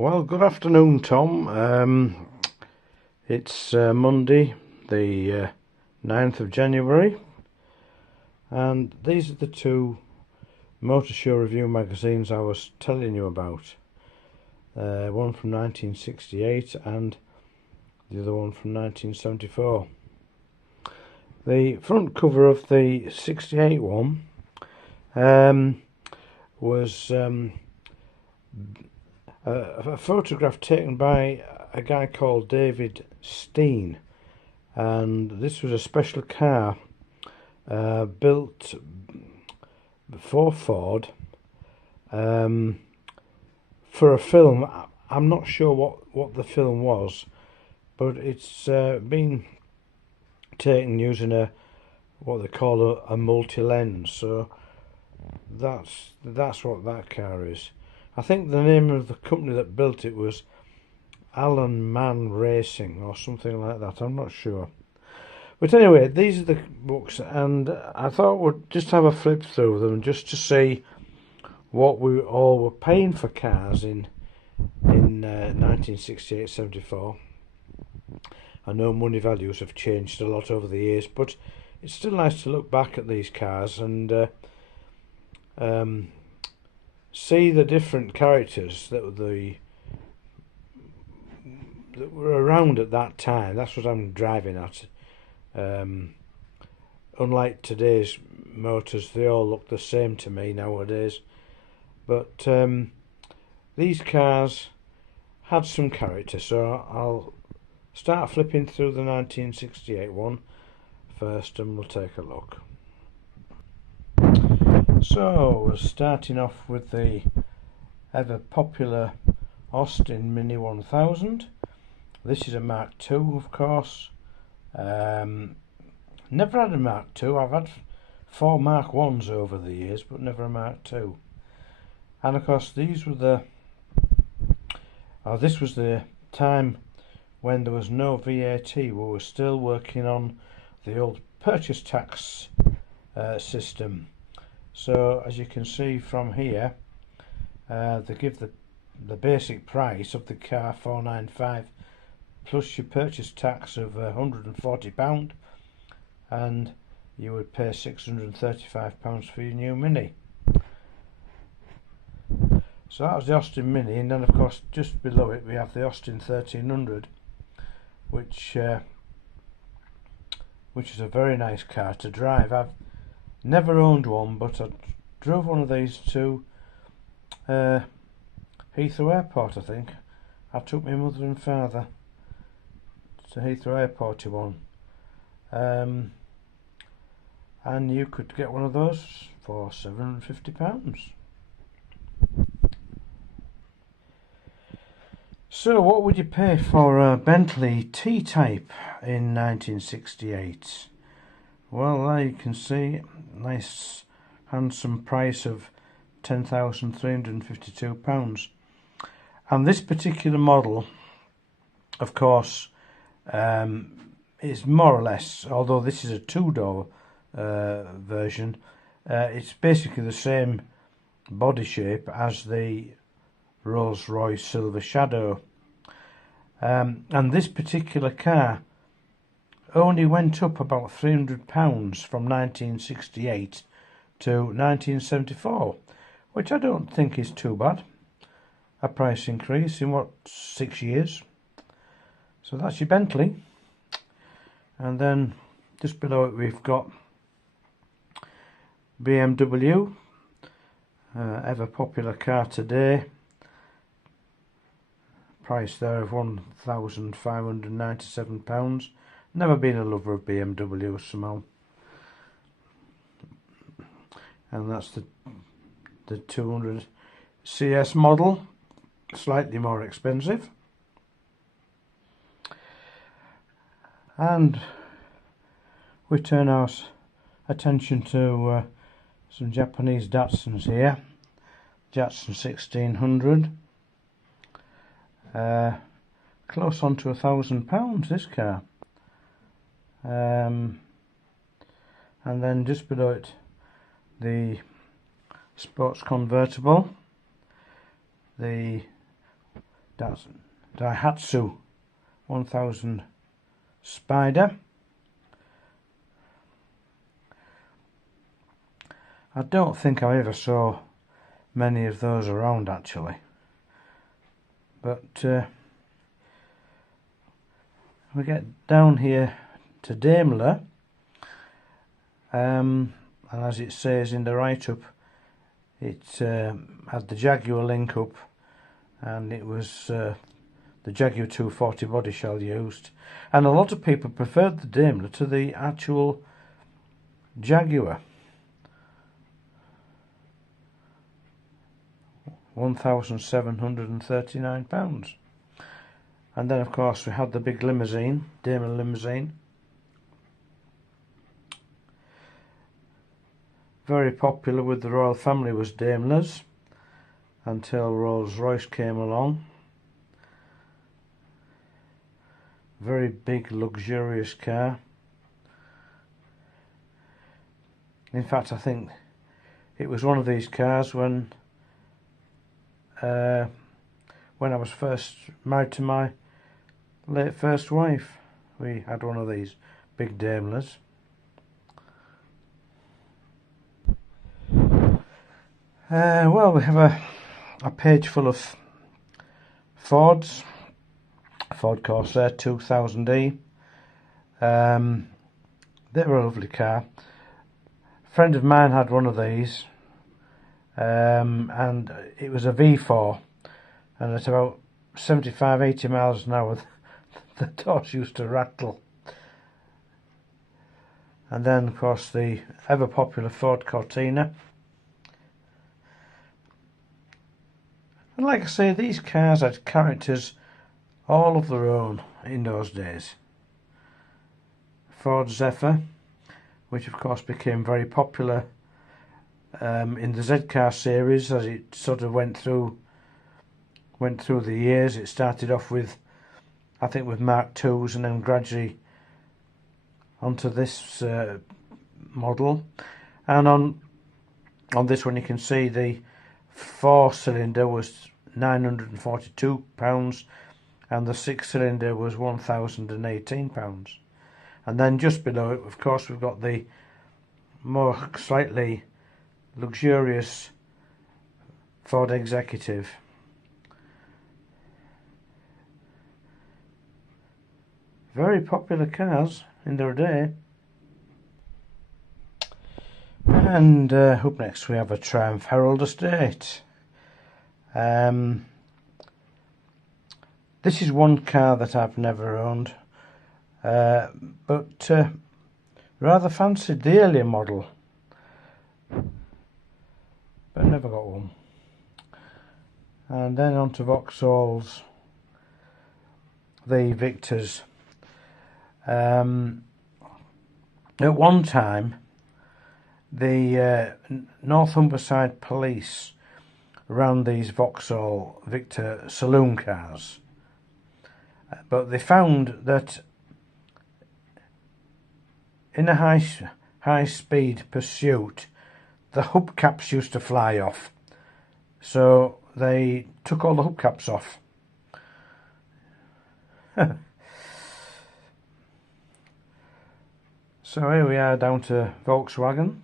Well, good afternoon, Tom. It's Monday, the 9th of January, and these are the two motor show review magazines I was telling you about. One from 1968 and the other one from 1974. The front cover of the 68 one was a photograph taken by a guy called David Steen, and this was a special car built for Ford for a film. I'm not sure what the film was, but it's been taken using what they call a multi-lens, so that's what that car is. I think the name of the company that built it was Alan Mann Racing or something like that. I'm not sure. But anyway, these are the books, and I thought we'd just have a flip through them just to see what we all were paying for cars in 1968-74. I know money values have changed a lot over the years, but it's still nice to look back at these cars and see the different characters that were around at that time. That's what I'm driving at. Unlike today's motors, they all look the same to me nowadays. But these cars had some character, so I'll start flipping through the 1968 one first and we'll take a look. So we're starting off with the ever popular Austin Mini 1000. This is a Mark II, of course. Never had a Mark II. I've had 4 Mark I's over the years, but never a Mark II. And of course these were this was the time when there was no VAT. We were still working on the old purchase tax system. So as you can see from here, they give the basic price of the car £495 plus your purchase tax of £140, and you would pay £635 for your new Mini. So that was the Austin Mini, and then of course just below it we have the Austin 1300, which is a very nice car to drive. I've never owned one, but I drove one of these to Heathrow Airport, I think. I took my mother and father to Heathrow Airport in one. And you could get one of those for £750. So what would you pay for a Bentley T-Type in 1968? Well, there you can see, nice handsome price of £10,352. And this particular model, of course, is more or less, although this is a 2-door version, it's basically the same body shape as the Rolls-Royce Silver Shadow. And this particular car only went up about £300 from 1968 to 1974, which I don't think is too bad. A price increase in 6 years. So that's your Bentley. And then just below it we've got BMW, ever popular car today. Price there of £1,597. Never been a lover of BMW somehow. And that's the 200 CS model, slightly more expensive. And we turn our attention to some Japanese Datsuns here. Datsun 1600. Close on to £1,000 this car. And then just below it the sports convertible, the Daihatsu 1000 Spider. I don't think I ever saw many of those around actually, but we get down here to Daimler, and as it says in the write-up, it had the Jaguar link-up, and it was the Jaguar 240 body shell used, and a lot of people preferred the Daimler to the actual Jaguar. £1,739. And then of course we had the big limousine, Daimler limousine. Very popular with the royal family was Daimlers, until Rolls-Royce came along. Very big luxurious car. In fact, I think it was one of these cars when I was first married to my late first wife. We had one of these big Daimlers. Well, we have a page full of Fords. Ford Corsair 2000E. They were a lovely car. A friend of mine had one of these, and it was a V4, and at about 75-80 miles an hour the doors used to rattle. And then of course the ever popular Ford Cortina. And like I say, these cars had characters all of their own in those days. Ford Zephyr, which of course became very popular in the Z-Car series as it sort of went through the years. It started off with, I think, with Mark IIs, and then gradually onto this model. And on this one you can see the 4-cylinder was £942, and the 6-cylinder was £1,018. And then just below it, of course, we've got the more slightly luxurious Ford Executive. Very popular cars in their day. And up next we have a Triumph Herald Estate. This is one car that I've never owned, but rather fancied the earlier model, but never got one. And then on to Vauxhall's, the Victors. At one time, the Northumberside police ran these Vauxhall Victor saloon cars, but they found that in a high speed pursuit the hubcaps used to fly off, so they took all the hubcaps off. So here we are down to Volkswagen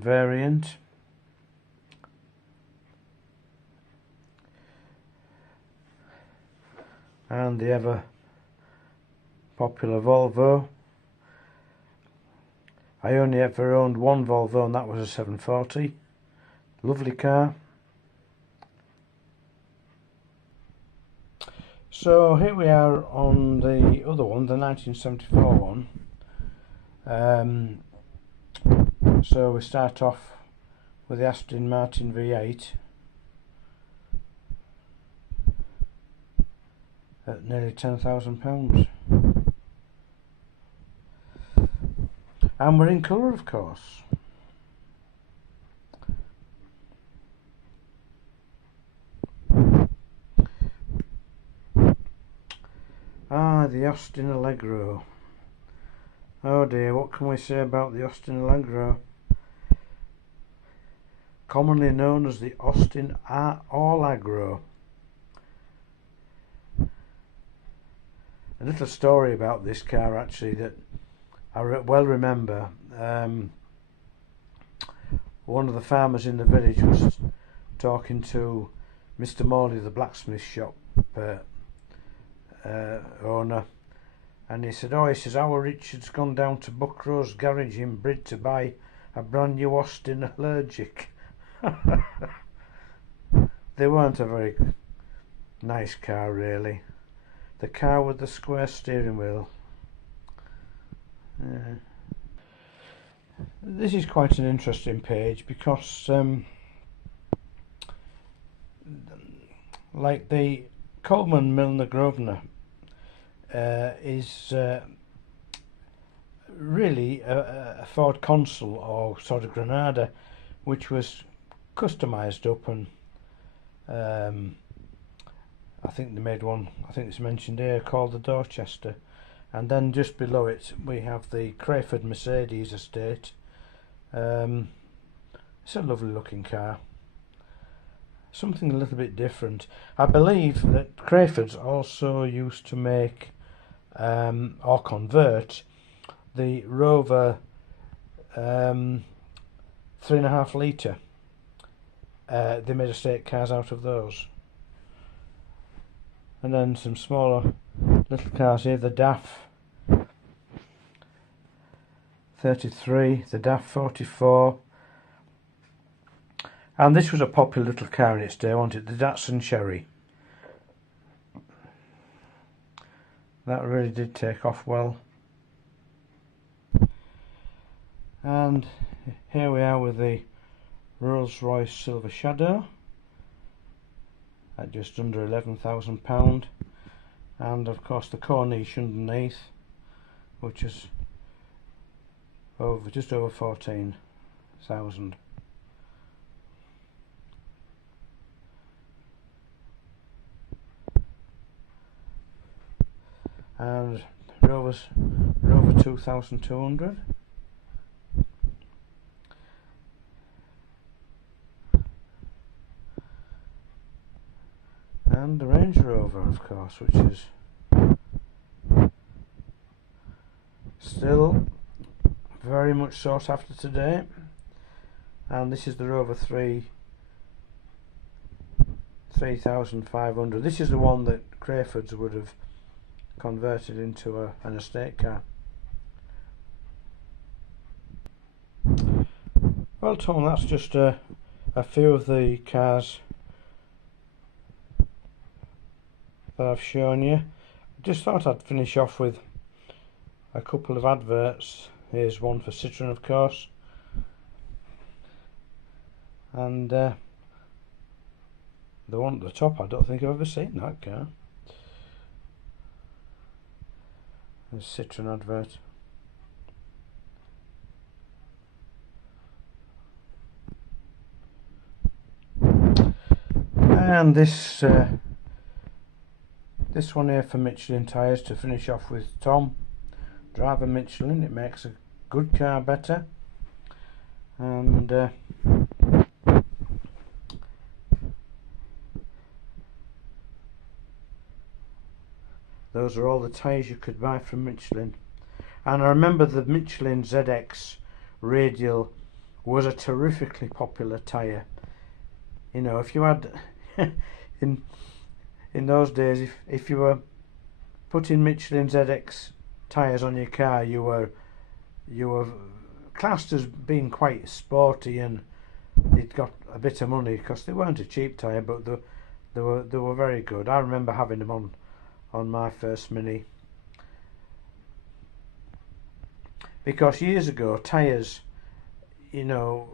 variant. And the ever popular Volvo. I only ever owned one Volvo, and that was a 740. Lovely car. So here we are on the other one, the 1974 one. So we start off with the Aston Martin V8 at nearly £10,000, and we're in colour, of course. The Austin Allegro. Oh dear, what can we say about the Austin Allegro? Commonly known as the Austin All-Agro. a little story about this car actually that I well remember. One of the farmers in the village was talking to Mr. Morley, the blacksmith shop owner, and he said, our Richard's gone down to Buckrose garage in Brid to buy a brand new Austin Allergic. They weren't a very nice car really. The car with the square steering wheel. This is quite an interesting page because like the Coleman Milner Grosvenor is really a Ford Consul or sort of Granada, which was customised up, and I think they made one, I think it's mentioned here, called the Dorchester. And then just below it we have the Crayford Mercedes estate. It's a lovely looking car, something a little bit different. I believe that Crayford's also used to make or convert the Rover 3.5 litre. They made estate cars out of those. And then some smaller little cars here, the DAF 33, the DAF 44, and this was a popular little car in its day, wasn't it? The Datsun Cherry. That really did take off well. And here we are with the Rolls-Royce Silver Shadow at just under £11,000, and of course the Corniche underneath, which is just over 14,000. And Rover 2200. And the Range Rover, of course, which is still very much sought after today. And this is the Rover 3500. This is the one that Crayfords would have converted into an estate car. Well, Tom, that's just a few of the cars that I've shown you. I just thought I'd finish off with a couple of adverts. Here's one for Citroen, of course, and the one at the top, I don't think I've ever seen that car. There's a Citroen advert. And this one here for Michelin tyres to finish off with. Tom, drive a Michelin, it makes a good car better. And those are all the tyres you could buy from Michelin. And I remember the Michelin ZX radial was a terrifically popular tyre. You know, if you had in those days, if you were putting Michelin ZX tyres on your car, you were classed as being quite sporty, and it got a bit of money because they weren't a cheap tyre, but they were very good. I remember having them on my first Mini, because years ago tyres, you know,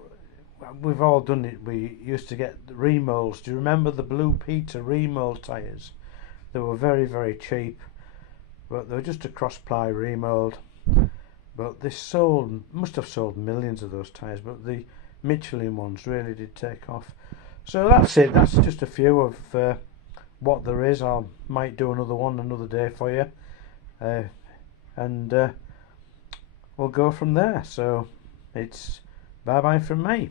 we've all done it, we used to get remolds. Do you remember the Blue Peter remold tyres? They were very, very cheap, but they were just a cross-ply remold, but they must have sold millions of those tyres, but the Michelin ones really did take off. So that's it, that's just a few of what there is. I might do another one another day for you, and we'll go from there. So it's bye bye from me.